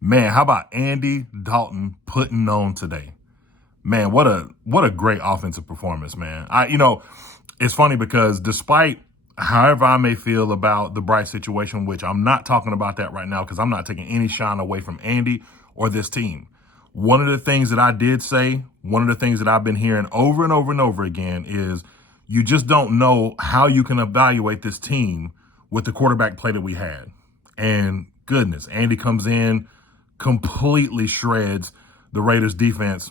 Man, how about Andy Dalton putting on today? Man, what a great offensive performance, man. It's funny because despite however I may feel about the Bryce situation, which I'm not talking about that right now because I'm not taking any shine away from Andy or this team. One of the things that I did say, one of the things that I've been hearing over and over and over again is you just don't know how you can evaluate this team with the quarterback play that we had. And goodness, Andy comes in, completely shreds the Raiders defense.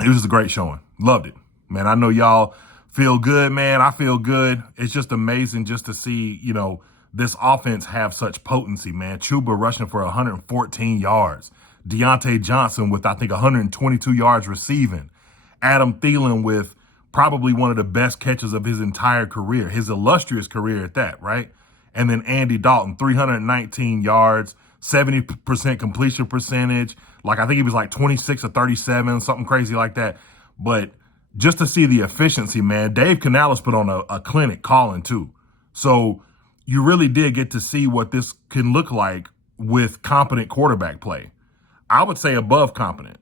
It was just a great showing. Loved it. Man, I know y'all feel good, man. I feel good. It's just amazing just to see, this offense have such potency, man. Chuba rushing for 114 yards. Deontay Johnson with, I think, 122 yards receiving. Adam Thielen with probably one of the best catches of his entire career, his illustrious career at that, right? And then Andy Dalton, 319 yards, 70% completion percentage. Like, I think he was like 26 or 37, something crazy like that. But just to see the efficiency, man, Dave Canales put on a clinic calling too. So you really did get to see what this can look like with competent quarterback play. I would say above competent.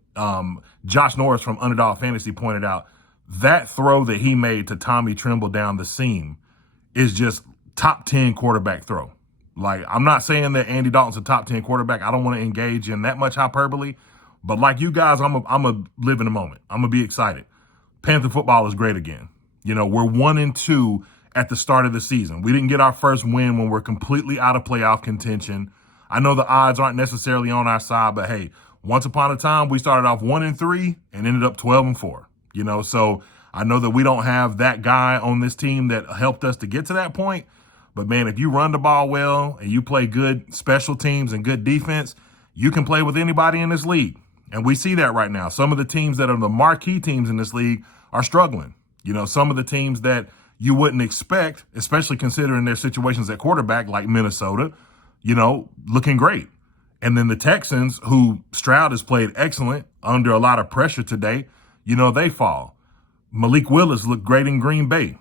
Josh Norris from Underdog Fantasy pointed out that throw that he made to Tommy Tremble down the seam is just top 10 quarterback throw. Like, I'm not saying that Andy Dalton's a top 10 quarterback. I don't want to engage in that much hyperbole. But like you guys, I'm a live in the moment. I'm going to be excited. Panther football is great again. We're 1-2 at the start of the season. We didn't get our first win when we're completely out of playoff contention. I know the odds aren't necessarily on our side, but hey, once upon a time, we started off 1-3 and ended up 12-4. So I know that we don't have that guy on this team that helped us to get to that point. But man, if you run the ball well and you play good special teams and good defense, you can play with anybody in this league. And we see that right now. Some of the teams that are the marquee teams in this league are struggling. Some of the teams that you wouldn't expect, especially considering their situations at quarterback, like Minnesota, looking great. And then the Texans, who Stroud has played excellent under a lot of pressure today, they fall. Malik Willis looked great in Green Bay,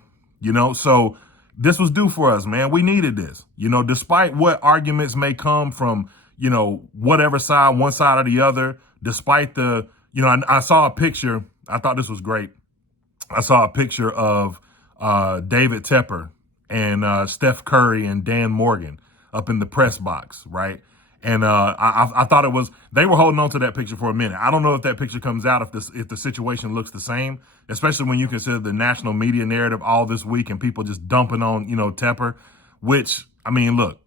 so this was due for us, man. We needed this, despite what arguments may come from, whatever side, one side or the other, despite the, I saw a picture. I thought this was great. I saw a picture of David Tepper and Steph Curry and Dan Morgan up in the press box, right? And I thought it was, they were holding on to that picture for a minute. I don't know if that picture comes out if the situation looks the same, especially when you consider the national media narrative all this week and people just dumping on, Tepper, which, I mean, look,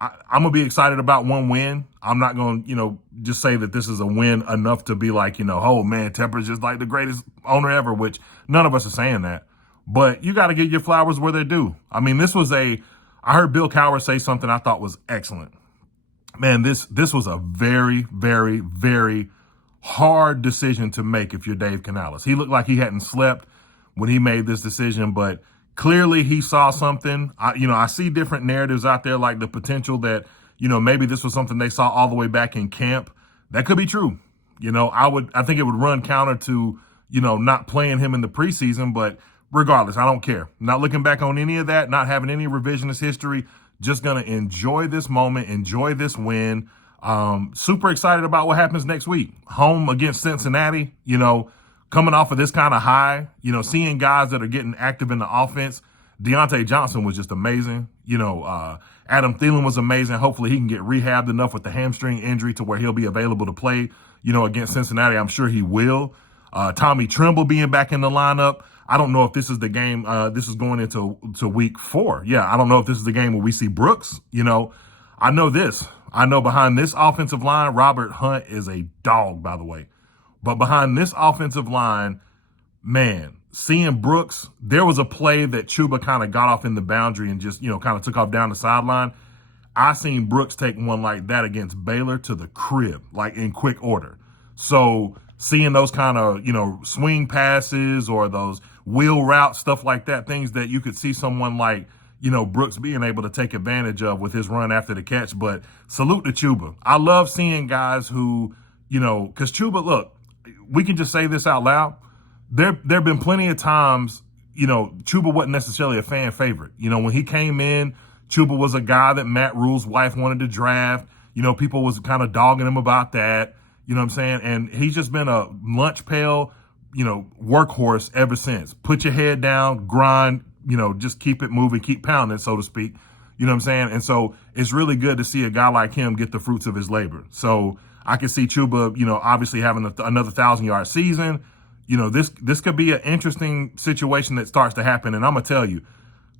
I'm going to be excited about one win. I'm not going to, just say that this is a win enough to be like, oh man, Tepper's just like the greatest owner ever, which none of us are saying that. But you got to get your flowers where they're due. I mean, I heard Bill Cowher say something I thought was excellent. Man, this was a very, very, very hard decision to make if you're Dave Canales. He looked like he hadn't slept when he made this decision, but clearly he saw something. I see different narratives out there, like the potential that, maybe this was something they saw all the way back in camp. That could be true. I think it would run counter to, not playing him in the preseason, but regardless, I don't care. Not looking back on any of that, not having any revisionist history. Just going to enjoy this moment, enjoy this win. Super excited about what happens next week. Home against Cincinnati, coming off of this kind of high, seeing guys that are getting active in the offense. Deontay Johnson was just amazing. Adam Thielen was amazing. Hopefully he can get rehabbed enough with the hamstring injury to where he'll be available to play, against Cincinnati. I'm sure he will. Tommy Tremble being back in the lineup. I don't know if this is the game. This is going into week 4. Yeah, I don't know if this is the game where we see Brooks. I know this. I know behind this offensive line, Robert Hunt is a dog, by the way. But behind this offensive line, man, seeing Brooks, there was a play that Chuba kind of got off in the boundary and just, kind of took off down the sideline. I seen Brooks take one like that against Baylor to the crib, like in quick order. So seeing those kind of, swing passes or those wheel routes, stuff like that, things that you could see someone like, Brooks being able to take advantage of with his run after the catch. But salute to Chuba. I love seeing guys who, because Chuba, look, we can just say this out loud. There have been plenty of times, Chuba wasn't necessarily a fan favorite. When he came in, Chuba was a guy that Matt Rule's wife wanted to draft. People was kind of dogging him about that. You know what I'm saying? And he's just been a lunch pail, workhorse ever since. Put your head down, grind, just keep it moving, keep pounding, so to speak. You know what I'm saying? And so it's really good to see a guy like him get the fruits of his labor. So I can see Chuba, obviously having another 1,000-yard season. This could be an interesting situation that starts to happen. And I'm going to tell you,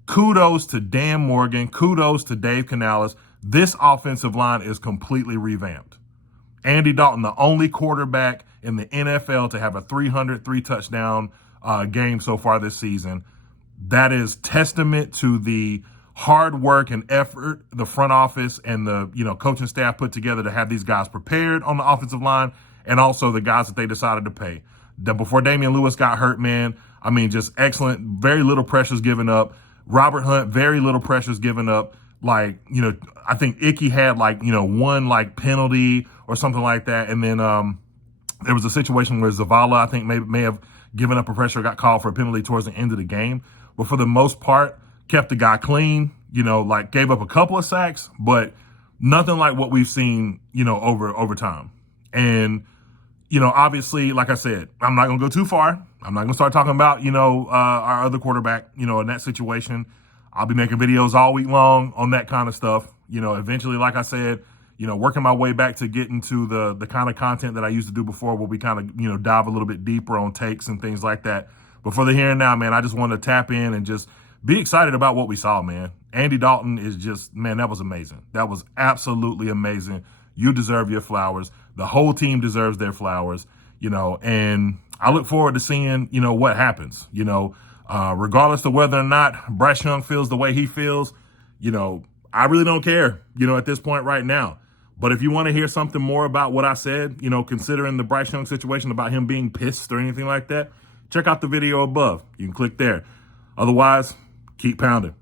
kudos to Dan Morgan, kudos to Dave Canales. This offensive line is completely revamped. Andy Dalton, the only quarterback in the NFL to have a 303 touchdown game so far this season. That is testament to the hard work and effort the front office and the coaching staff put together to have these guys prepared on the offensive line, and also the guys that they decided to pay. Before Damian Lewis got hurt, man, I mean, just excellent. Very little pressures given up. Robert Hunt, very little pressures given up. I think Icky had one penalty or something like that. And then there was a situation where Zavala, I think, may have given up a pressure, got called for a penalty towards the end of the game. But for the most part, kept the guy clean, gave up a couple of sacks, but nothing like what we've seen, over time. And, obviously, like I said, I'm not going to go too far. I'm not going to start talking about, our other quarterback, in that situation. I'll be making videos all week long on that kind of stuff. Eventually, like I said, working my way back to getting to the kind of content that I used to do before, where we kind of, dive a little bit deeper on takes and things like that. But for the here and now, man, I just want to tap in and just be excited about what we saw, man. Andy Dalton is just, man, that was amazing. That was absolutely amazing. You deserve your flowers. The whole team deserves their flowers, and I look forward to seeing, what happens, regardless of whether or not Bryce Young feels the way he feels, I really don't care, at this point right now. But if you want to hear something more about what I said, considering the Bryce Young situation, about him being pissed or anything like that, check out the video above. You can click there. Otherwise, keep pounding.